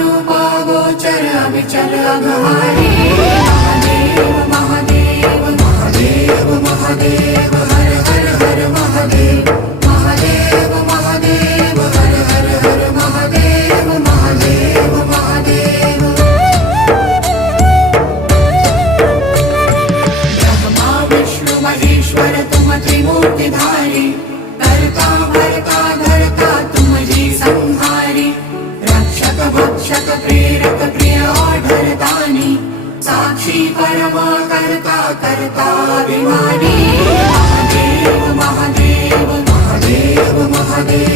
रूपा गोचर अविचल अघहारी महादेव महादेव महादेव महादेव हर हर हर महादेव महादेव महादेव हर हर हर महादेव महादेव महादेव ब्रह्मा विष्णु महेश्वर तुम त्रिमूर्तिधारी करता भरता धरता तुम जी संहारी रक्षक भक्षक प्रेरक प्रिय आढरतानी साक्षी परमा करता करता अभिमानी महादेव महादेव महादेव महादेव